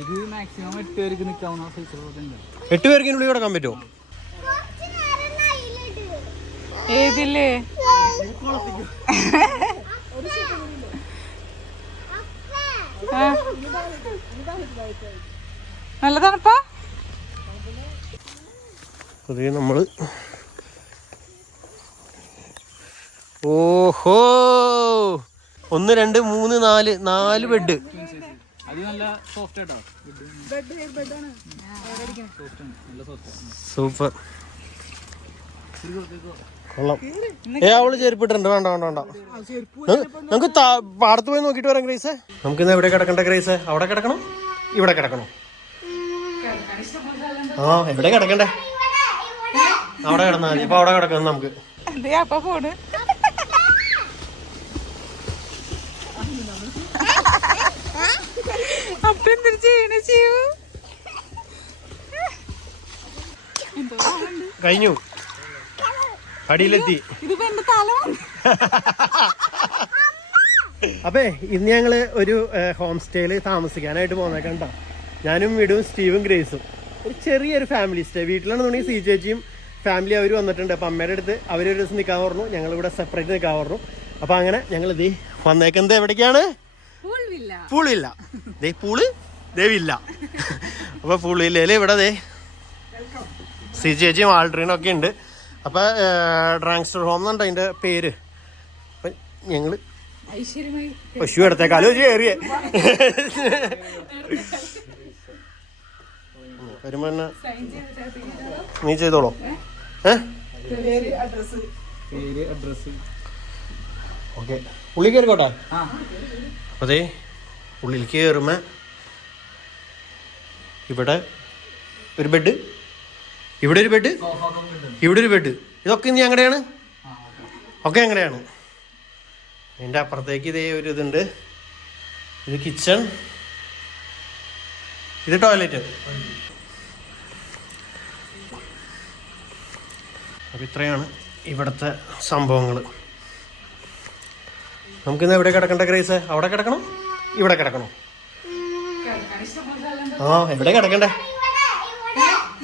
ഇത് മാക്സിമം എട്ട് പേർക്ക് നിൽക്കാവുന്ന സൈസുണ്ട് എട്ട് പേർക്ക് ഇതിനുള്ളിൽ കിടക്കാൻ പറ്റുമോ? ഏതില്ലേ. നല്ല തണുപ്പാ? അതേ നമ്മൾ. ഓഹോ. ഒന്ന് രണ്ട് മൂന്ന് നാല് നാല് ബെഡ് അത് നല്ല സോഫ്റ്റ് കേട്ടോ സോഫ്റ്റ് ആണ്. നല്ല സോഫ്റ്റ് സൂപ്പർ. കൊള്ളാം. ഏ അവൾ ചെരുപ്പിട്ടുണ്ട് വേണ്ട വേണ്ട വേണ്ട. ന- നമുക്ക് പാടത്ത് പോയി നോക്കിട്ട് വരാം ഗ്രേസ്. നമുക്ക് ഇന്ന് എവിടെ കിടക്കണ്ട ഗ്രേസ്? അവിടെ കിടക്കണം? ഇവിടെ കിടക്കണം. ആ എവിടെ കിടക്കണ്ടേ? അവിടെ കിടന്നാ മതി. അപ്പൊ അവിടെ കിടക്കണം നമുക്ക്. അതെ അപ്പൊ പോണ് എന്തൊരു ചെയ്യണ ചെയ്യൂ കഴിഞ്ഞു. അടിയിലെത്തി. ഇതിപ്പോ എന്റെ തല. അപ്പേ ഇന്ന് ഞങ്ങൾ ഒരു ഹോം സ്റ്റേയിൽ താമസിക്കാനായിട്ട് പോന്നേക്കണ്ട ഞാനും വീടും സ്റ്റീവും ഗ്രേസും. ഒരു ചെറിയൊരു ഫാമിലി സ്റ്റേ വീട്ടിലാണെന്നുണ്ടെങ്കിൽ സി ചേച്ചിയും ഫാമിലി അവർ വന്നിട്ടുണ്ട്. അപ്പം അമ്മയുടെ അടുത്ത് അവരൊരു ഒരു ദിവസം നിൽക്കാൻ പറഞ്ഞു. ഞങ്ങളിവിടെ സെപ്പറേറ്റ് നിൽക്കാൻ പറഞ്ഞു. അപ്പം അങ്ങനെ ഞങ്ങൾ ഇതേ വന്നേക്കുന്നത് എവിടേക്കാണ്? പൂളില്ല. ദേ പൂൾ ദേവില്ല അപ്പൊ പൂളില്ലേ ഇവിടെ ദേ സി ചേച്ചിയും ആൾട്രീനും ഒക്കെ ഉണ്ട്. അപ്പൊ ഡ്രാങ്സ്റ്റർ ഹോം എന്നുണ്ട് അതിന്റെ പേര്. അപ്പൊ ഞങ്ങൾ ഐശ്വര്യമായി പശു എടുത്തേക്കാലോ കയറിയേ. വരുമ്പോ എന്നെ നീ ചെയ്തോളോ. ഏഹ് പേര് അഡ്രസ് ഓക്കെ. ഉള്ളി കയറിക്കോട്ടെ? അതെ ഉള്ളിൽ കയറുമ്പോ ഇവിടെ ഒരു ബെഡ് ഇവിടെ ഒരു ബെഡ് ഇവിടെ ഒരു ബെഡ് ഇതൊക്കെ ഇനി ഞങ്ങളുടെയാണ് ഒക്കെ ഞങ്ങളുടെയാണ് അതിന്റെ അപ്പുറത്തേക്ക് ഇതേ ഒരു ഇതുണ്ട്. ഇത് കിച്ചൺ ഇത് ടോയ്ലറ്റ് അപ്പം ഇത്രയാണ് ഇവിടുത്തെ സംഭവങ്ങൾ നമുക്കിന്ന് എവിടെ കിടക്കണ്ട ഗ്രേസ്? അവിടെ കിടക്കണം? ഇവിടെ കിടക്കണം? ആ എവിടെ കിടക്കണ്ടേ?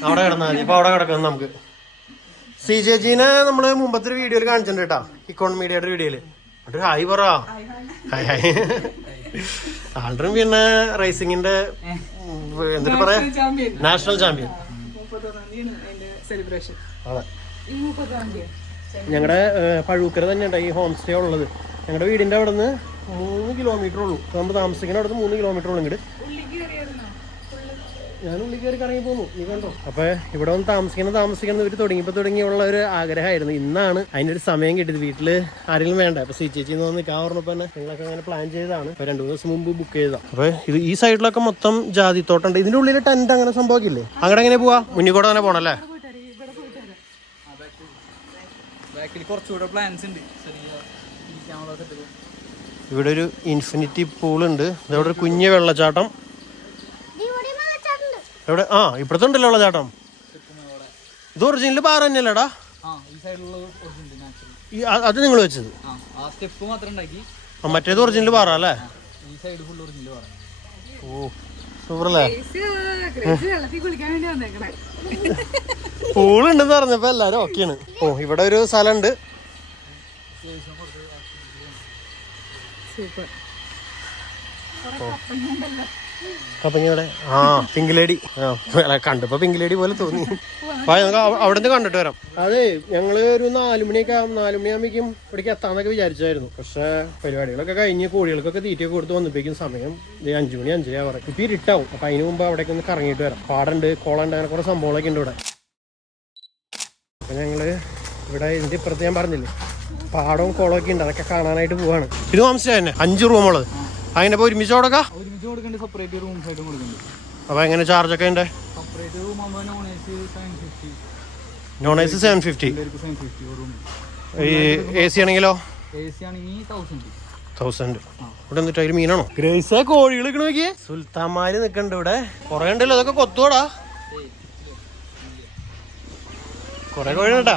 അവിടെ കിടന്നാൽ മതി. ഇപ്പൊ അവിടെ കിടക്കണം നമുക്ക്. സി ചേച്ചീനെ നമ്മൾ മുമ്പത്തെ ഒരു വീഡിയോയിൽ കാണിച്ചിട്ടുണ്ട് കേട്ടാ. ഇക്കോൺ മീഡിയയുടെ വീഡിയോയിൽ. എന്നിട്ട് ഹായ് പറ. Hi hi. ആൾഡറും പിന്നെ റേസിംഗിന്റെ എന്നിട്ട് പറയാ? നാഷണൽ ചാമ്പ്യൻ ഞങ്ങളുടെ പഴൂക്കര തന്നെയുണ്ട് ഈ ഹോം സ്റ്റേ ഉള്ളത്. ഞങ്ങളുടെ വീടിന്റെ അവിടെ നിന്ന് മൂന്ന് കിലോമീറ്റർ ഉള്ളൂ. നമ്മൾ താമസിക്കുന്ന അവിടെ നിന്ന് മൂന്ന് കിലോമീറ്റർ ഉള്ളൂ ഇങ്ങോട്ട് ഞാൻ ഉള്ളിൽ കയറി കറങ്ങി പോന്നു. നീ കണ്ടോ? അപ്പൊ ഇവിടെ വന്ന് താമസിക്കണം താമസിക്കണം ഇവർ തുടങ്ങിയപ്പോ തുടങ്ങിയുള്ള ഒരു ആഗ്രഹമായിരുന്നു. ഇന്നാണ് അതിനൊരു സമയം കിട്ടിയത്. വീട്ടിൽ ആരെങ്കിലും വേണ്ട? അപ്പൊ സി ചേച്ചി എന്ന് വന്ന് നിൽക്കാൻ പറഞ്ഞപ്പോ തന്നെ ഞങ്ങളൊക്കെ അങ്ങനെ പ്ലാൻ ചെയ്തതാണ്. അപ്പൊ രണ്ടു മൂന്ന് ദിവസം മുമ്പ് ബുക്ക് ചെയ്താ അപ്പൊ ഇത് ഈ സൈഡിലൊക്കെ മൊത്തം ജാതി തോട്ടുണ്ട് ഇതിന്റെ ഉള്ളിൽ ടെന്റ് അങ്ങനെ സംഭവിക്കില്ലേ? അങ്ങനെ എങ്ങനെ പോവാ? മുന്നിൽ കൂടെ തന്നെ പോണല്ലേ? ബാക്കിൽ കുറച്ചുകൂടെ പ്ലാൻസ് ഉണ്ട്. ഇവിടെ ഒരു ഇൻഫിനിറ്റി പൂൾ ഉണ്ട്. ഇതവിടെ ഒരു കുഞ്ഞ് വെള്ളച്ചാട്ടം. എവിടെ? ആ ഇപ്പഴത്തെ ഉണ്ടല്ലോ വെള്ളച്ചാട്ടം. ഇത് ഒറിജിനൽ പാറ തന്നെയല്ലേടാ? അത് നിങ്ങൾ വെച്ചത്? മറ്റേത് ഒറിജിനൽ പാറ അല്ലേ? ഈ സൈഡ് ഫുൾ ഒറിജിനൽ പറഞ്ഞു ഓ സൂപ്പറല്ലേ? പൂളുണ്ടെന്ന് വെള്ളത്തിൽ കുളിക്കാൻ വേണ്ടി വന്നേക്കണേ. പൂൾ ഉണ്ടെന്ന് പറഞ്ഞപ്പോ എല്ലാരും ഓക്കെയാണ് ഓ ഇവിടെ ഒരു സ്ഥലമുണ്ട്. സൂപ്പർ. ആ പിങ്ക് ലേഡി ആ കണ്ടപ്പോ പിങ്ക് ലേഡി പോലെ തോന്നി. അവിടെ നമുക്ക് അവിടുന്ന് കണ്ടിട്ട് വരാം. അതെ ഞങ്ങൾ ഒരു നാലുമണിയൊക്കെ നാലുമണിയാകുമ്പോഴേക്കും ഇവിടേക്ക് എത്താന്നൊക്കെ വിചാരിച്ചായിരുന്നു. പക്ഷെ പരിപാടികളൊക്കെ കഴിഞ്ഞ് കോഴികൾക്കൊക്കെ തീറ്റയൊക്കെ കൊടുത്ത് വന്നപ്പോഴേക്കും സമയം അഞ്ചുമണി അഞ്ചു മണി അഞ്ചര ആവാറ് ഇപ്പൊ ഇരുട്ടാവും. അപ്പൊ അതിന് മുമ്പ് അവിടേക്ക് ഒന്ന് കറങ്ങിയിട്ട് വരാം. പാടുണ്ട് കോളുണ്ട് അങ്ങനെ കുറെ സംഭവങ്ങളൊക്കെ ഉണ്ട് ഇവിടെ. അപ്പൊ ഞങ്ങൾ ഇവിടെ ഇതിന്റെ ഇപ്പുറത്ത് ഞാൻ പറഞ്ഞില്ലേ? പാടവും കുളമൊക്കെ ഉണ്ട്. അതൊക്കെ കാണാനായിട്ട് പോവാണ്. ഇത് ഹോംസ്റ്റേ തന്നെ. അഞ്ച് റൂമുള്ളത് അങ്ങനെ ഇപ്പൊ ഒരുമിച്ച് കൊടുക്കാം? അപ്പൊ എങ്ങനെ ചാർജ് ഒക്കെ ഉണ്ട്? Non A C seven fifty ഈ എ സി ആണെങ്കിലോ തൗസൻഡ് ഇവിടെ എന്നിട്ട് അതിൽ മീനാണോ? ഗ്രേസ കോഴികൾ നിൽക്കണ നോക്കിയേ. സുൽത്താൻമാര് നിക്കണ്ട് ഇവിടെ. കൊറേ ഉണ്ടല്ലോ അതൊക്കെ കൊത്തുവാടാ. കൊറേ കോഴി കേട്ടോ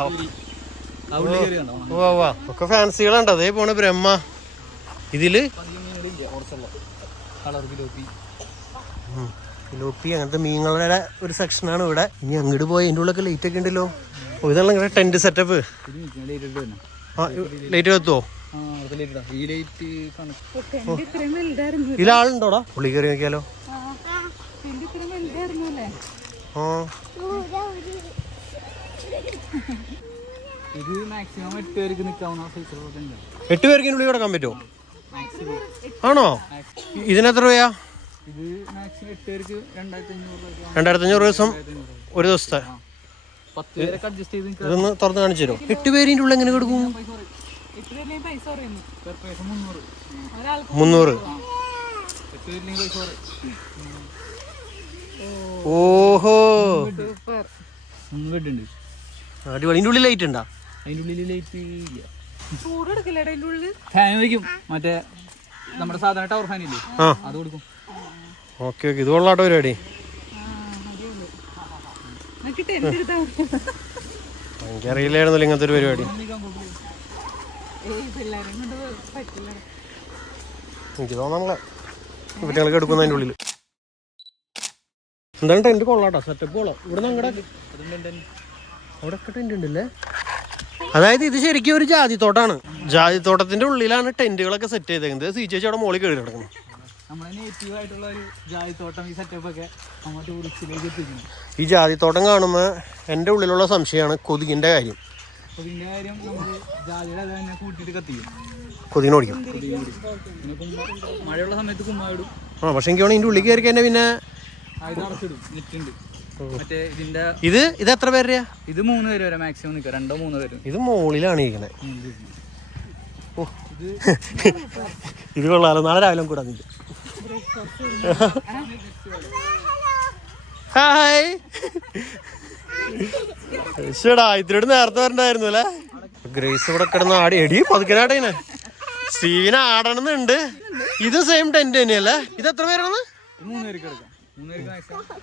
ഒക്കെ ഫാൻസികളുണ്ട് അതേ പോണ ബ്രഹ്മ. ഇതിൽ? ലോപ്പി അങ്ങനത്തെ മീനുകളുടെ ഒരു സെക്ഷനാണ് ഇവിടെ. ഇനി അങ്ങോട്ട് പോയി. അതിന്റെ ഉള്ളൊക്കെ ലൈറ്റ് ഒക്കെ ഉണ്ടല്ലോ. ഇതെല്ലാം ഇതാണ് ഇങ്ങനെ ടെന്റ് സെറ്റപ്പ് ലൈറ്റ് കത്തുവോ? ഇതിലാളുണ്ടോടാ? പുള്ളി കയറി നോക്കിയാലോ? ആ. ഇത് മാക്സിമം എട്ട് പേർക്ക് നിൽക്കാവുന്ന സൈസുള്ള ടെന്റ് എട്ട് പേർക്ക് ഇതിനുള്ളിൽ കിടക്കാൻ പറ്റുമോ? മാക്സിമം ആണോ? ഇതിനെത്ര രൂപയാ? ഇത് മാക്സിമം എട്ട് പേർക്ക് രണ്ടായിരത്തി അഞ്ഞൂറ് രൂപ രണ്ടായിരത്തി അഞ്ഞൂറ് ദിവസം ഒരു ദിവസത്തെ. പത്ത് പേരൊക്കെ അഡ്ജസ്റ്റ് ചെയ്ത് നിൽക്കുക ഇതൊന്ന് തുറന്ന് കാണിച്ചു തരുമോ? എട്ട് പേരിന്റെ ഉള്ളിൽ എങ്ങനെ കിടക്കും? മുന്നൂറ്. ഓഹോ. അടിപൊളി. ഇതിന്റെ ഉള്ളിൽ ലൈറ്റ് ഉണ്ടാ അതിന്റെ ഉള്ളിൽ ലൈറ്റ് ഇല്ല ചൂട് എടുക്കില്ല അതിന്റെ ഉള്ളിൽ ഫാൻ വയ്ക്കും മറ്റേ നമ്മുടെ സാധാരണ ടവർ ഫാൻ ഇല്ലേ? ആ. അത് കൊടുക്കും. Okay okay. ഇത് കൊള്ളാട്ടോ പരിപാടി. എനിക്കറിയില്ലായിരുന്നല്ലോ ഇങ്ങനത്തെ ഒരു പരിപാടി. എനിക്ക് തോന്നണല്ലേ കുട്ടികൾക്ക് എടുക്കുന്നതിന്റെ ഉള്ളിൽ എന്താണ് ടെന്റ് കൊള്ളാട്ടോ സെറ്റപ്പ് കൊള്ളാം ഇവിടെ അങ്ങടെ അവിടെ ഒക്കെ ടെന്റ് ഉണ്ടല്ലേ? അതായത് ഇത് ശരിക്കും ഒരു ജാതിത്തോട്ടാണ്. ജാതിത്തോട്ടത്തിന്റെ ഉള്ളിലാണ് ടെന്റുകളൊക്കെ സെറ്റ് ചെയ്തേക്കുന്നത്. സി ചേച്ചി അവിടെ മോളിൽ കയറി കിടക്കുന്നത് ഈ സെറ്റപ്പ് തോട്ടം കാണുമ്പോ എന്റെ ഈ ജാതിത്തോട്ടം കാണുമ്പോൾ എന്റെ ഉള്ളിലുള്ള സംശയമാണ് കൊതുകിന്റെ കാര്യം. കൊതുകിനെ ഓടിക്കും. മഴയുള്ള സമയത്ത് ആ പക്ഷെ എനിക്ക് ഇതിന്റെ ഉള്ളിൽ കയറി കഴിഞ്ഞാൽ പിന്നെ മറ്റേ ഇതിന്റെ ഇത് ഇത് എത്ര പേരുടെയാ? ഇത് മൂന്ന് പേര് വരെ മാക്സിമം നിൽക്കുക രണ്ടോ മൂന്നോ പേര്. ഇത് മോളിലാണ് ഇരിക്കുന്നത് ഇത്. കൊള്ളാലോ. നാളെ രാവിലെ കൂടാ നിൽക്കും ഹായ്. ശടാ ഇതിനോട് നേരത്തെ വരണ്ടായിരുന്നു അല്ലേ? ഗ്രേസ് ഇവിടെ കിടന്ന് ആടി. എടി പതുക്കനാടേനെ സ്റ്റീവിനെ ആടണമെന്നുണ്ട്. ഇത് സെയിം ടെന്റ് തന്നെയല്ലേ? ഇത് എത്ര പേരാണ്? മൂന്ന് പേർക്ക് മാക്സിമം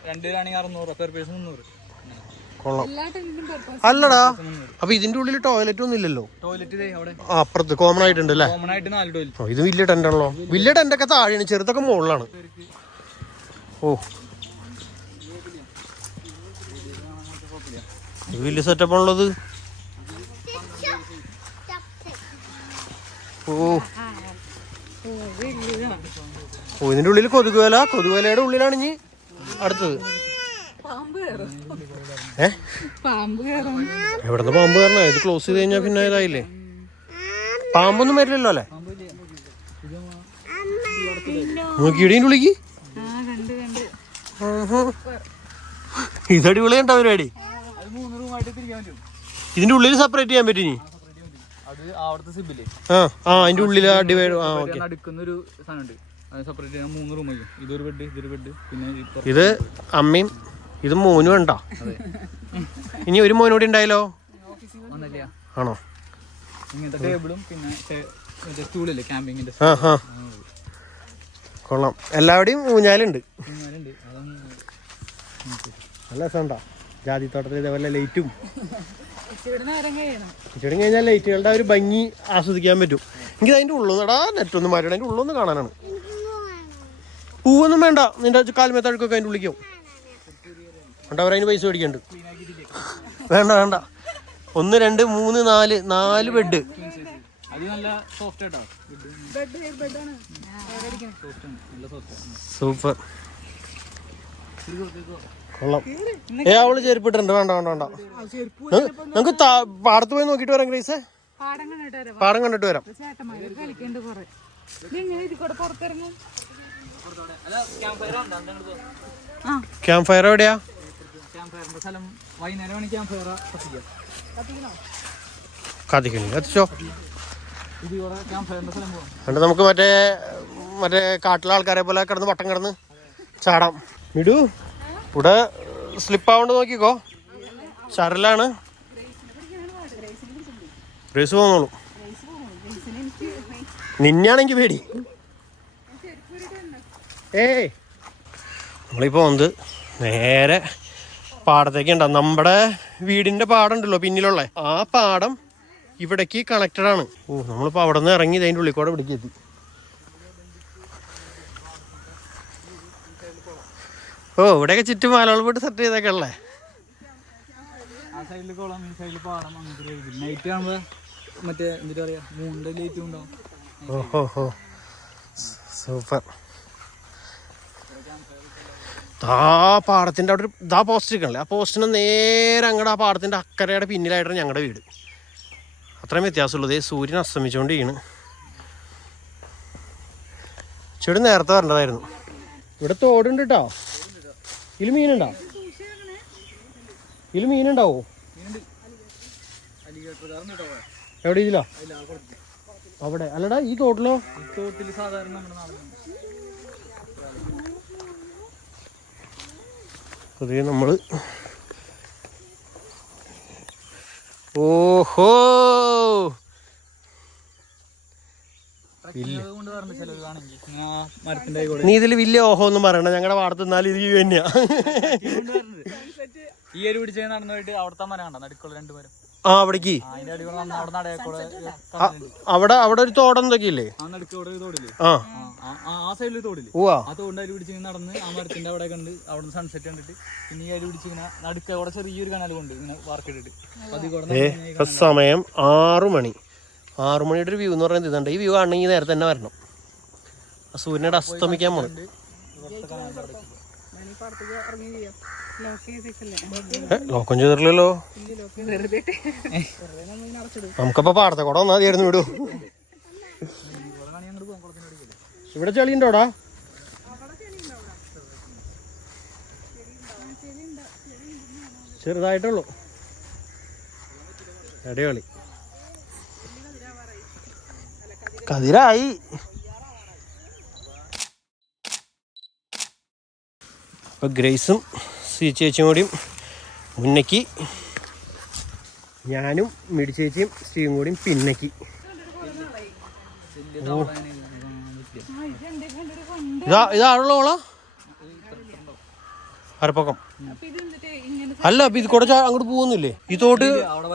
രണ്ടുപേരാണെങ്കിൽ അറുന്നൂറ് പെർ പേഴ്സൺ മുന്നൂറ്. കൊള്ളാം. എല്ലാ ടെന്റിനും പർപ്പസ് അല്ലടാ അപ്പൊ ഇതിന്റെ ഉള്ളിൽ ടോയ്ലറ്റ് ഒന്നും ഇല്ലല്ലോ? ടോയ്ലറ്റ് ഇതേ അവിടെ. ആ അപ്പുറത്ത് കോമൺ ആയിട്ടുണ്ട് അല്ലേ? കോമൺ ആയിട്ട് നാല് ടോയ്ലറ്റ് ഓ, ഇത് വലിയ ടെന്റ് ആണല്ലോ. വലിയ ടെന്റ് ഒക്കെ താഴെയാണ് ചെറുതൊക്കെ മുകളിലാണ്. ഓ. ഇത് വലിയ സെറ്റപ്പ് ആണുള്ളത് ഓ. ഓ ഇതിന്റെ ഉള്ളിൽ കൊതുകുവല കൊതുകുവലയുടെ ഉള്ളിലാണ് ഇനി അടുത്തത്. പാമ്പ് കയറും. ഏ? പാമ്പ് കയറും. എവിടുന്ന് പാമ്പ് കയറണ? ഇത് ക്ലോസ് ചെയ്ത് കഴിഞ്ഞാൽ പിന്നെ ഇതായില്ലേ? പാമ്പൊന്നും വരില്ലല്ലോ അല്ലേ? നോക്കിയുടെ ഇതിന്റെ ഉള്ളിക്ക് ആ കണ്ട് കണ്ട്. ആഹാ. ഇതടിപൊളിയുണ്ടോ പരിപാടി. അത് മൂന്ന് റൂമായിട്ട് തിരിക്കാൻ ഇതിന്റെ ഉള്ളിൽ സെപ്പറേറ്റ് ചെയ്യാൻ പറ്റും ഇനി അത് അവിടുത്തെ സിബില്ലേ ആ ആ അതിന്റെ ഉള്ളിൽ ഡിവൈഡ് ആ ഓക്കെ നടുക്കുന്ന ഒരു സാധനമുണ്ട്. അത് സെപ്പറേറ്റ് ചെയ്യണം. മൂന്ന് റൂം വയ്ക്കും ഇതൊരു ബെഡ് ഇതൊരു ബെഡ് പിന്നെ ഇത് അമ്മയും ഇത് മോനും ഉണ്ടോ? ഇനി ഒരു മോനൂടി കൂടി ഉണ്ടായല്ലോ? ആണോ? ഇങ്ങനത്തെ ടേബിളും പിന്നെ സ്റ്റൂളില്ലേ ക്യാമ്പിങ്ങിന്റെ കൊള്ളാം. എല്ലാവിടെയും ഊഞ്ഞാലുണ്ട്. നല്ല രസമുണ്ടോ? ജാതിത്തോട്ടത്തിൽ ഇതേപോലെ ലൈറ്റും ഇച്ചിരി നേരം കഴിഞ്ഞാൽ ലൈറ്റുകളുടെ ഒരു ഭംഗി ആസ്വദിക്കാൻ പറ്റും. എനിക്ക് അതിന്റെ ഉള്ളൊന്നടാ നെറ്റൊന്നും മാറ്റണം അതിന്റെ ഉള്ളൊന്ന് കാണാനാണ്. പൂവൊന്നും വേണ്ട. നിന്റെ കാൽമേ തഴുക്കൊക്കെ അതിന്റെ ഉള്ളിക്കും വേണ്ട അവരതിന് പൈസ മേടിക്കണ്ട്. വേണ്ട വേണ്ട. ഒന്ന് രണ്ട് മൂന്ന് നാല് നാല് ബെഡ് സൂപ്പർ കൊള്ളാം. ഏ അവൾ ചെരുപ്പിട്ടുണ്ട് വേണ്ട വേണ്ട വേണ്ട. നമുക്ക് പാടത്ത് പോയി നോക്കിട്ട് വരാം ഗ്രേസേ. പാടം കണ്ടിട്ട് വരാം. ക്യാമ്പ് ഫയർ എവിടെയാ? കത്തിക്കണി കത്തിച്ചോ? എന്നിട്ട് നമുക്ക് മറ്റേ മറ്റേ കാട്ടിലെ ആൾക്കാരെ പോലെ കിടന്ന് വട്ടം കിടന്ന് ചാടാം. വിടു ഇവിടെ സ്ലിപ്പ് ആവണ്ട് നോക്കിക്കോ. ചരലാണ്. റേസ് പോന്നോളൂ. നിന്നെയാണെങ്കിൽ പേടി. ഏയ്. നമ്മളിപ്പോ വന്ന് നേരെ പാടത്തേക്ക് ഉണ്ടാവും നമ്മുടെ വീടിന്റെ പാടമുണ്ടല്ലോ പിന്നിലുള്ള. ആ പാടം ഇവിടേക്ക് കണക്റ്റഡ് ആണ്. ഓ നമ്മളിപ്പോ അവിടെ നിന്ന് ഇറങ്ങി അതിന്റെ ഉള്ളിൽ കൂടെ ഇവിടേക്ക് എത്തി. ഓ ഇവിടെയൊക്കെ ചുറ്റും മാലകൾ പോയിട്ട് സെറ്റ് ചെയ്തൊക്കെ ഉള്ളേ. ആ സൈഡിൽ കുളം ഈ സൈഡിൽ പാടം അങ്ങനത്തെ നൈറ്റ് ആകുമ്പോ മറ്റേ എന്താ പറയാ മൂന്നിന്റെ ലൈറ്റും ഉണ്ടാവും ഓഹോ ഹോ സൂപ്പർ ആ പാടത്തിന്റെ അവിടെ ഒരു ഇതാ പോസ്റ്റ് ഇരിക്കണല്ലേ? ആ പോസ്റ്റിന് നേരെ അങ്ങടെ ആ പാടത്തിന്റെ അക്കരയുടെ പിന്നിലായിട്ടാണ് ഞങ്ങളുടെ വീട്. അത്രയും വ്യത്യാസമുള്ളത് ദേ സൂര്യൻ അസ്തമിച്ചുകൊണ്ടിരിക്കുന്നു ചെടി നേരത്തെ വരേണ്ടതായിരുന്നു. ഇവിടെ തോടുണ്ട് കേട്ടോ ഇതിൽ മീനുണ്ടോ? ഇതിൽ മീനുണ്ടാവോ? എവിടെ ഇതിലോ? അവിടെ. അല്ലടാ ഈ തോട്ടിലോ? തോട്ടിൽ സാധാരണ പുതിയ നമ്മൾ ഓഹോ! നീ ഇതിൽ വലിയ ഓഹോ ഒന്നും പറയണ്ട. ഞങ്ങളുടെ പാടത്ത് നിന്നാലും ഇത് തന്നെയാ ഈ ഒരു പിടിച്ച് നടന്നു പോയിട്ട് അവിടുത്തെ മരം കണ്ടോ? നടുക്കുള്ള രണ്ട് മരം. ആ അവിടേക്ക്. അവിടെ അവിടെ ഒരു തോടം എന്തൊക്കെ ഇല്ലേ അവിടെ ഒരു തോടില്ലേ? ആ. ആ, ആ, ആ, ആ സൈഡിൽ തോടില്ലേ? ഉവാ ആ തോടിന്റെ അടി പിടിച്ച് നടന്ന് ആ മരത്തിന്റെ അവിടെ കണ്ട് അവിടെ സൺസെറ്റ് കണ്ടിട്ട് പിന്നെ ഈ അടി പിടിച്ച് ഇങ്ങനെ നടുക്ക് അവിടെ ചെറിയൊരു കനാൽ കൊണ്ട് ഇങ്ങനെ വാർക്കിട്ടിട്ട്. അതിൽ കൂടെ ഏ നടന്ന് ഇപ്പൊ സമയം ആറു മണി. ആറു മണിയുടെ ഒരു വ്യൂ എന്ന് പറയുന്നത് ഇതുണ്ട്. ഈ വ്യൂ ആണെങ്കിൽ നേരത്തെ തന്നെ വരണം. ആ സൂര്യനോട് അസ്തമിക്കാൻ പോണം. ലോക്ക് ചെയ്തിട്ടില്ലല്ലോ. നമുക്കപ്പോ പാടത്തെ കൂടെ വന്നാൽ മതിയായിരുന്നു വിടൂ. ഇവിടെ ചെളി ഉണ്ടോടാ ചെറുതായിട്ടുള്ളൂ. അടിപൊളി. കതിരായി. ഇപ്പൊ ഗ്രേസും സി ചേച്ചിയും കൂടിയും മുന്നയ്ക്ക് ഞാനും മിടി ചേച്ചിയും സ്റ്റീവും കൂടിയും കൊണ്ട് ഇതാ ഇതാണല്ലോ ഓളാ അരപ്പക്കം. അല്ല അപ്പൊ ഇത് കുറച്ച് അങ്ങോട്ട് പോകുന്നില്ലേ? ഈ തോട്ട് അവിടെ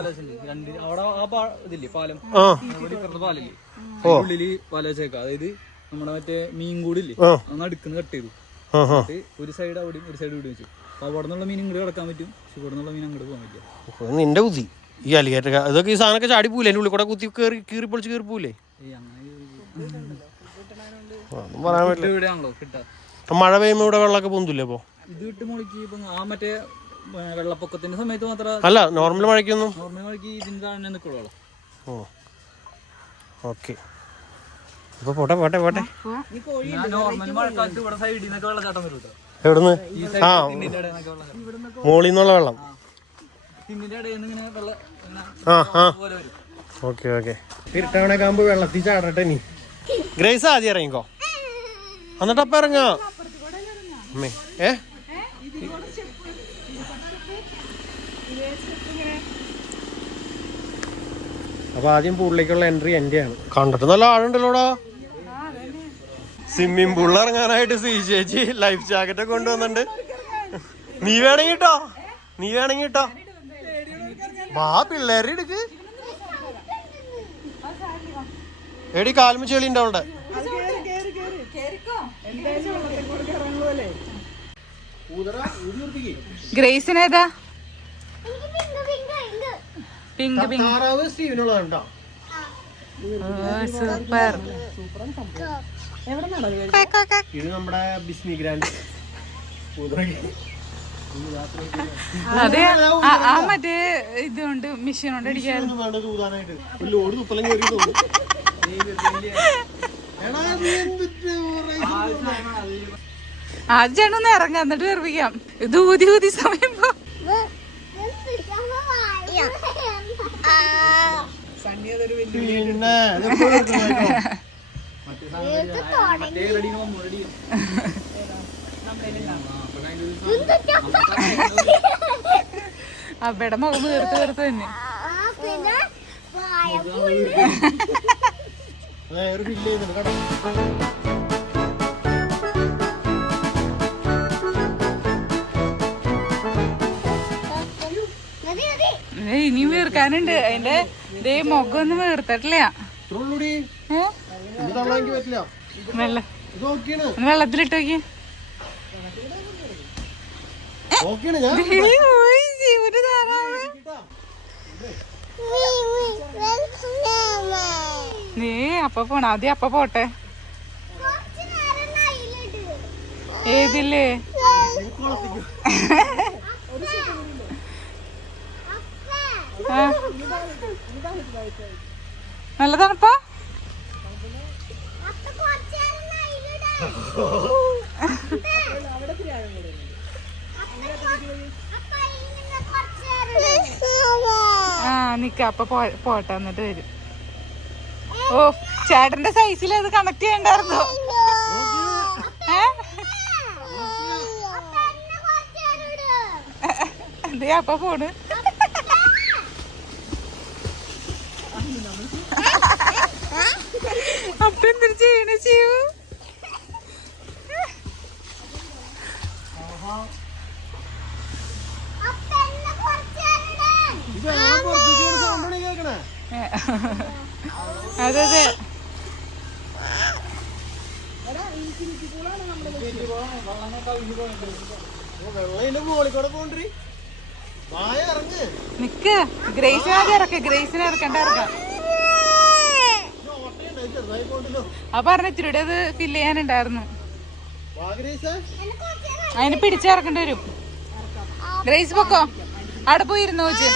അവിടെ ആ അതായത് നമ്മുടെ മറ്റേ മീൻ കൂടില്ലേ നടുക്കുന്ന് കട്ട് ചെയ്തു. ഒരു സൈഡ് അവിടെയും ഒരു സൈഡ് ഇവിടെ വെച്ചു. അപ്പൊ അവിടെ നിന്നുള്ള മീൻ ഇങ്ങോട്ട് കിടക്കാൻ പറ്റും. പക്ഷെ ഇവിടെ നിന്നുള്ള മീൻ അങ്ങോട്ട് പോകാൻ പറ്റില്ല. നിന്റെ ബുദ്ധി. ഈ അലിഗേറ്റർ ഇതൊക്കെ ഈ സാധനമൊക്കെ ചാടി പോലെ എന്റെ ഉള്ളിൽ കൂടെ കുത്തി കയറി കീറി പൊളിച്ച് കീറി പോലേ ഒന്നും പറയാൻ പറ്റില്ല. മഴ പെയ്യുമ്പോൾ ഇവിടെ വെള്ളമൊക്കെ പൊന്തില്ലേ അപ്പോ ഇത് വിട്ട് മുളിക്ക് ഇപ്പൊ ആ മറ്റേ വെള്ളപ്പൊക്കത്തിന്റെ സമയത്ത് മാത്രം അല്ല നോർമൽ മഴയ്ക്കൊന്നും? നോർമൽ മണിക്ക് ഇതിന്റെ തന്നെ നിൽക്കുള്ളൂ ഓ ഓക്കെ. അപ്പൊ പോട്ടെ പോട്ടെ പോട്ടെ. നോർമൽ മഴക്കാലത്ത് ഇവിടെ സൈഡിൽ നിന്നൊക്കെ വെള്ളച്ചാട്ടം വരും കേട്ടോ എവിടുന്ന്? ആ മോളിൽ നിന്നുള്ള വെള്ളം. ആ ആ. പോലെ വരും. Okay okay. ഇരുട്ടവണൊക്കെ ആകുമ്പോ വെള്ളത്തിൽ ചാടട്ടെ നീ. ഗ്രേസ് ആദ്യം ഇറങ്ങിക്കോ. എന്നിട്ട് അപ്പൊ ഇറങ്ങാ. അമ്മേ ഏ? അപ്പൊ ആദ്യം പൂളിലേക്കുള്ള എൻട്രി എന്റെയാണ്. കണ്ടിട്ട് നല്ല ആഴുണ്ടല്ലോടാ സ്വിമ്മിംഗ് പൂളിൽ ഇറങ്ങാനായിട്ട് സി ചേച്ചി ലൈഫ് ജാക്കറ്റ് ഒക്കെ കൊണ്ടുവന്നിട്ടുണ്ട്. നീ വേണമെങ്കിൽ കേട്ടോ നീ വേണമെങ്കിൽ കേട്ടോ വാ പിള്ളേരെ എടുക്ക്. എടി കാൽമ ചെളി ഉണ്ട് അവളുടെ ഗ്രേസിനേതാ പിങ്ക് പിങ്ക്. സൂപ്പർ. ഇത് നമ്മുടെ ബിസ്മി ഗ്രാൻഡ്. അതെ ആ- മറ്റേ ഇതുകൊണ്ട് മെഷീൻ കൊണ്ട്? ആദ്യം ഇറങ്ങാം എന്നിട്ട് വെറുപ്പിക്കാം ഇത് ഊതി ഊതി സമയം പോ. പിന്നെ അവിടെ മുഖം വീർത്ത് വീർത്ത് തന്നെ. കേട്ടോ. ഇനിയും വീർക്കാനുണ്ട്. അതിന്റെ ദേ മുഖം ഒന്നും വീർത്തിട്ടില്ല. വെള്ളത്തിലിട്ട് നോക്കി നീ അപ്പ പോണ. ആദ്യം അപ്പ പോട്ടെ. ഏതില്ലേ. നല്ല തണുപ്പാ? ആ നിക്ക. അപ്പൊ പോട്ടെ എന്നിട്ട് വരും. ഓ ചേട്ടന്റെ സൈസിൽ അത് കണക്ട് ചെയ്യണ്ടായിരുന്നു? അതെ അപ്പൊ പോണ്. അപ്പൊ എന്തൊരു ചെയ്യണ ചെയ്യൂ ഇത് ഞാൻ പുറത്തേക്ക് പോണ സൗണ്ടാണ് കേൾക്കണേ അതെ അതെ. നിക്ക്. ഗ്രേസിനെ ആദ്യം ഇറക്ക ഗ്രേസിനെ ഇറക്കണ്ട ഇറക്കാം. ആ പറഞ്ഞ അത് ഫില്ല് ചെയ്യാനുണ്ടായിരുന്നു. അതിന് പിടിച്ചിറക്കേണ്ടി വരും. ഗ്രേസ് പൊക്കോ? അവിടെ പോയിരുന്നു വെച്ച്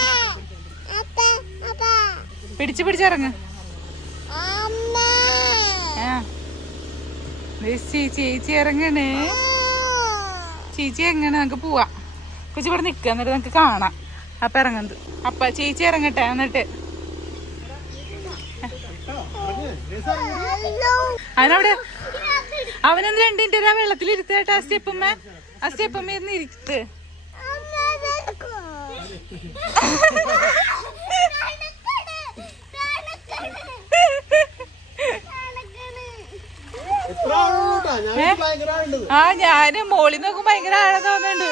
പിടിച്ച് പിടിച്ചിറങ്ങ്. ചേച്ചി ഇറങ്ങണേ. ചേച്ചി എങ്ങനെ നമുക്ക് പോവാ. കൊച്ചി ഇവിടെ നിക്ക എന്നിട്ട് നമുക്ക് കാണാം. അപ്പൊ ഇറങ്ങുന്നത്. അപ്പ ചേച്ചി ഇറങ്ങട്ടെ എന്നിട്ട്. അവനവിടെ അവനൊന്ന് രണ്ട് മിനിറ്റ് ആ ആ സ്റ്റെപ്പമ്മ ആ സ്റ്റെപ്പമ്മ ഇരുന്ന് ഇരുത്ത് എത്ര ആളുണ്ടാ ഞാൻ ഭയങ്കര ആളുണ്ട് ആ ഞാൻ മോളിൽ നോക്കും ഭയങ്കര ആഴം തോന്നുന്നുണ്ട്.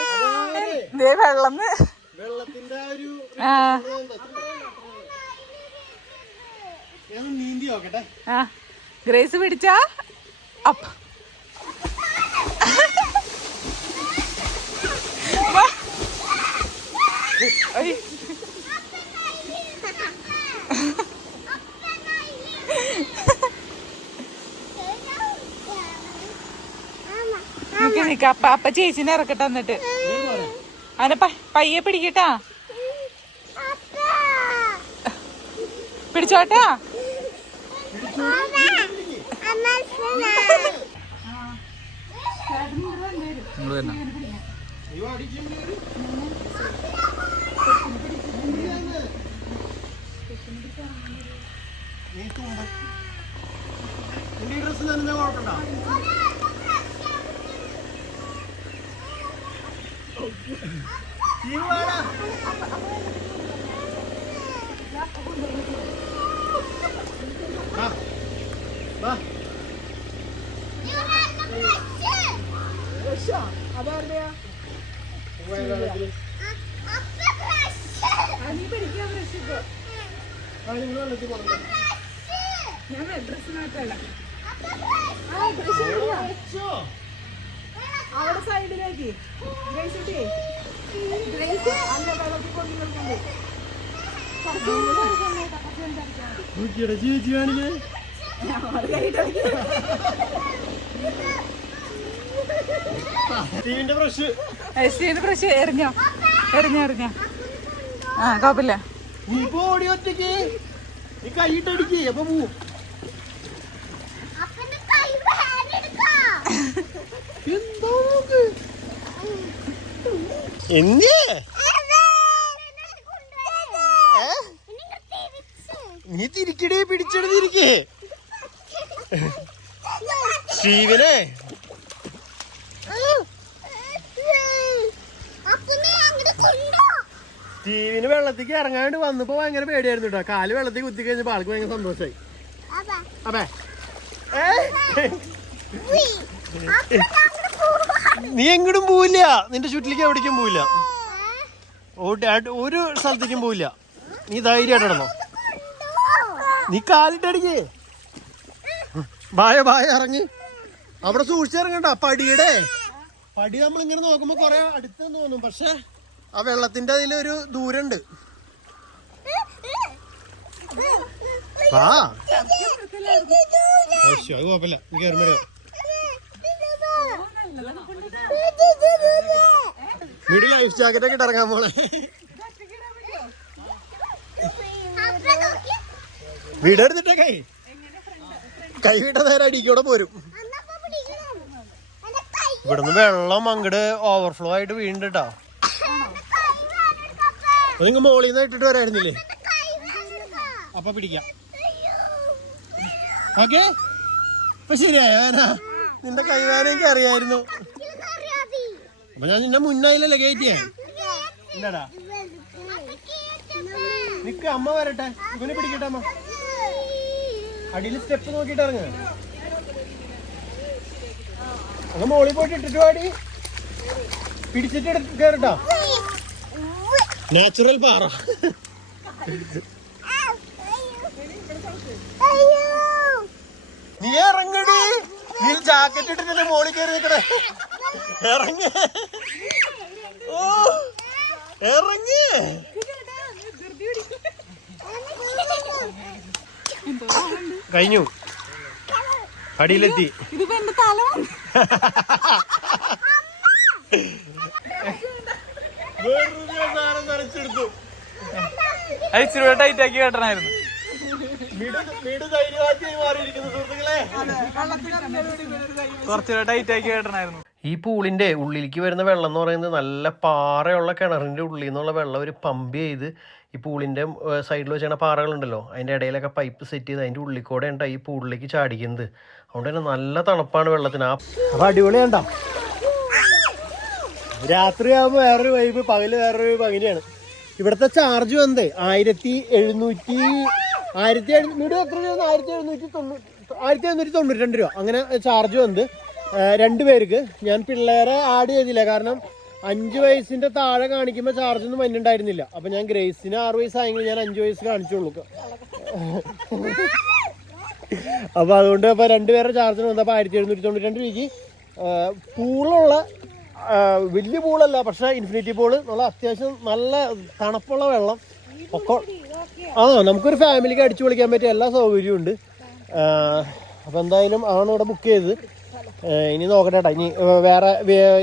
ഇതേ വെള്ളം. ആ ആ. ഗ്രേസ് പിടിച്ചാ? അപ്പ. വാ. നിക്ക്. അപ്പ അപ്പ ചേച്ചിനെ ഇറക്കട്ടെ എന്നിട്ട്. അവനെ പയ്യെ പിടിക്കട്ടാ. പിടിച്ചോട്ടാ. ഡ്രസ് തന്നെ നീ അടിച്ചിട്ട് നീ തുമ്പ നിന്റെ ഡ്രസ് തന്നെ കുഴപ്പമുണ്ടോ നീ വെള്ളത്തിൽ കൊണ്ടു അവിടെ സൈഡിലേക്ക് കാണിക്കേ സ്റ്റീവിന്റെ ബ്രഷ് എറിഞ്ഞോ? എറിഞ്ഞോ എറിഞ്ഞോ? ആ കുഴപ്പമില്ല. നീ ഇപ്പൊ ഓടി ഒറ്റയ്ക്ക്. നീ കൈയിട്ടടിക്കേ അപ്പൊ പോവും. എന്തിയേ നീ തിരിക്കടേ പിടിച്ചെടുത്തിരിക്കേ. സ്റ്റീവനെ സ്റ്റീവിന് വെള്ളത്തേക്ക് ഇറങ്ങാണ്ട് വന്നപ്പോ ഭയങ്കര പേടിയായിരുന്നു കേട്ടോ കാൽ വെള്ളത്തിൽ കുത്തി കഴിഞ്ഞപ്പോ ആൾക്ക് ഭയങ്കര സന്തോഷമായി അപ്പേ. നീ എങ്ങടും പോവില്ല. നിന്റെ ചുറ്റിലേക്ക് എവിടേക്കും പോവില്ല. ഓടി- ഒരു സ്ഥലത്തേക്കും പോവില്ല. നീ ധൈര്യമായിട്ട് ഇടണോ? നീ കാലിട്ടടിക്കേ ബായ ബായ ഇറങ്ങി. അവിടെ സൂക്ഷിച്ചിറങ്ങണ്ട പടിയുടെ. പടി നമ്മൾ ഇങ്ങനെ നോക്കുമ്പോ കൊറേ അടുത്ത് തോന്നും. പക്ഷെ ആ വെള്ളത്തിന്റെ അതിലൊരു ദൂരണ്ട്. ആ. കുഴപ്പമില്ല. നീ കയറി വീട് ലൈഫ് ജാക്കറ്റ് ഒക്കെ ഇറങ്ങാൻ പോളെ വീടെടുത്തിട്ടേ കൈ. കൈ വിട്ട നേരെ അടിക്കൂടെ പോരും. ഇവിടുന്ന് വെള്ളം അങ്ങട് ഓവർഫ്ലോ ആയിട്ട് വീണ്ടുട്ടോ നിങ്ങൾ മോളിൽ നിന്ന് ഇട്ടിട്ട് വരായിരുന്നില്ലേ? അപ്പൊ പിടിക്കാം. ഓക്കെ? ഇപ്പൊ ശരിയായ? നിന്റെ കൈവാനൊക്കെ എനിക്ക് അറിയായിരുന്നു. അപ്പൊ ഞാൻ നിന്നെ മുന്നായില്ലല്ലേ കയറ്റിയേ എന്താടാ നിക്ക് അമ്മ വരട്ടെ. ഇവനെ പിടിക്കട്ടെ അമ്മ. അടിയിൽ സ്റ്റെപ്പ് നോക്കിട്ട് ഇറങ്ങ. അങ്ങ് മോളി പോയിട്ട് ഇട്ടിട്ട് പാടി പിടിച്ചിട്ട് കേറട്ടോ. നാച്ചുറൽ പാറ. നീ ഇറങ്ങടി. നീ ജാക്കറ്റ് ഇട്ടിട്ട് മോളിൽ കയറി നിൽക്കണേ ഇറങ്ങി. ഓ ഇറങ്ങി. കഴിഞ്ഞു. അടിയിലെത്തി. അത് ഇച്ചിരി ടൈറ്റ് ആക്കി കേട്ടണായിരുന്നു വീട് വീട് ധൈര്യമാക്കി മാറിയിരിക്കുന്നു സുഹൃത്തുക്കളെ കുറച്ചുകൂടെ ടൈറ്റ് ആക്കി കേട്ടണായിരുന്നു. ഈ പൂളിന്റെ ഉള്ളിലേക്ക് വരുന്ന വെള്ളം എന്ന് പറയുന്നത് നല്ല പാറയുള്ള കിണറിന്റെ ഉള്ളിൽ നിന്നുള്ള വെള്ളം ഒരു പമ്പ് ചെയ്ത് ഈ പൂളിന്റെ സൈഡിൽ വെച്ചാണ് പാറകളുണ്ടല്ലോ അതിന്റെ ഇടയിലൊക്കെ പൈപ്പ് സെറ്റ് ചെയ്ത് അതിന്റെ ഉള്ളിൽ കൂടെ ഉണ്ടാ ഈ പൂളിലേക്ക് ചാടിക്കുന്നത്. അതുകൊണ്ട് തന്നെ നല്ല തണുപ്പാണ് വെള്ളത്തിന്. ആ അപ്പൊ അടിപൊളിയാണ്ടോ രാത്രി ആകുമ്പോൾ വേറൊരു വൈബ് പകൽ വേറൊരു വൈബ് അങ്ങനെയാണ് ഇവിടുത്തെ ചാർജ് വന്നേ ആയിരത്തി എഴുന്നൂറ്റി ആയിരത്തി എഴുന്നൂറ് എത്ര രൂപ ആയിരത്തി എഴുന്നൂറ്റി തൊണ്ണൂറ്റി ആയിരത്തി എഴുന്നൂറ്റി തൊണ്ണൂറ്റി രണ്ട് രൂപ. അങ്ങനെ ചാർജ് വന്ന്. രണ്ട് പേർക്ക്. ഞാൻ പിള്ളേരെ ആഡ് ചെയ്തില്ല. കാരണം അഞ്ച് വയസ്സിന്റെ താഴെ കാണിക്കുമ്പോൾ ചാർജ് ഒന്നും വന്നിട്ടുണ്ടായിരുന്നില്ല. അപ്പൊ ഞാൻ ഗ്രേസിന് ആറ് വയസ്സായെങ്കിൽ ഞാൻ അഞ്ച് വയസ്സ് കാണിച്ചോളൂ അപ്പൊ അതുകൊണ്ട് ഇപ്പൊ രണ്ടുപേരുടെ ചാർജിന് വന്നപ്പോൾ ആയിരത്തി എഴുന്നൂറ്റി തൊണ്ണൂറ്റി രണ്ട് രൂപയ്ക്ക് പൂളുള്ള വലിയ പൂളല്ല പക്ഷേ ഇൻഫിനിറ്റി പൂൾ. നല്ല അത്യാവശ്യം നല്ല തണുപ്പുള്ള വെള്ളം. ഒക്കെ ആ നമുക്കൊരു ഫാമിലിക്ക് അടിച്ചു പൊളിക്കാൻ പറ്റിയ എല്ലാ സൗകര്യവും ഉണ്ട്. അപ്പോൾ എന്തായാലും ആണ് ഇവിടെ ബുക്ക് ചെയ്തത്. ഇനി നോക്കട്ടെ കേട്ടോ ഇനി വേറെ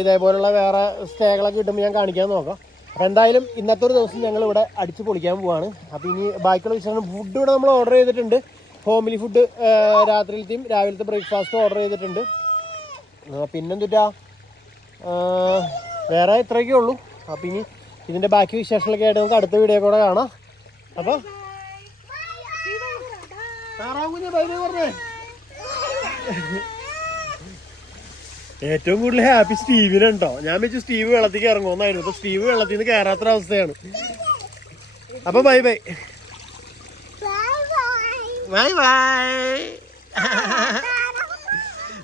ഇതേപോലുള്ള വേറെ സ്റ്റേകളൊക്കെ കിട്ടുമ്പോൾ ഞാൻ കാണിക്കാൻ നോക്കാം. അപ്പോൾ എന്തായാലും ഇന്നത്തെ ഒരു ദിവസം ഞങ്ങൾ ഇവിടെ അടിച്ച് പൊളിക്കാൻ പോവാണ്. അപ്പോൾ ഇനി ബാക്കിയുള്ള വിശേഷം ഫുഡ് ഇവിടെ നമ്മൾ ഓർഡർ ചെയ്തിട്ടുണ്ട്. ഹോംലി ഫുഡ് രാത്രിയിലത്തെയും രാവിലത്തെ ബ്രേക്ക്ഫാസ്റ്റ് ഓർഡർ ചെയ്തിട്ടുണ്ട്. പിന്നെന്തുറ്റാ വേറെ ഇത്രയൊക്കെ ഉള്ളൂ. അപ്പോൾ ഇനി ഇതിന്റെ ബാക്കി വിശേഷങ്ങളൊക്കെ ആയിട്ട് നമുക്ക് അടുത്ത വീഡിയോ കൂടെ കാണാം. അപ്പോൾ പറഞ്ഞേ. ഏറ്റവും കൂടുതൽ ഹാപ്പി സ്റ്റീവിനുണ്ടോ? ഞാൻ വെച്ചു സ്റ്റീവ് വെള്ളത്തിൽ ഇറങ്ങുമെന്നായിരുന്നു അപ്പൊ സ്റ്റീവ് വെള്ളത്തിൽ നിന്ന് കയറാത്തൊരവസ്ഥയാണ് അപ്പൊ ബൈ ബൈ. Bye bye.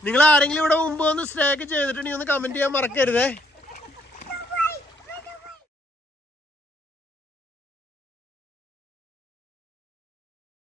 നിങ്ങൾ ആരെങ്കിലും ഇവിടെ മുമ്പ് ഒന്ന് സ്റ്റേ ചെയ്തിട്ടുണ്ടെങ്കിൽ ഒന്ന് കമന്റ് ചെയ്യാൻ മറക്കരുതേ.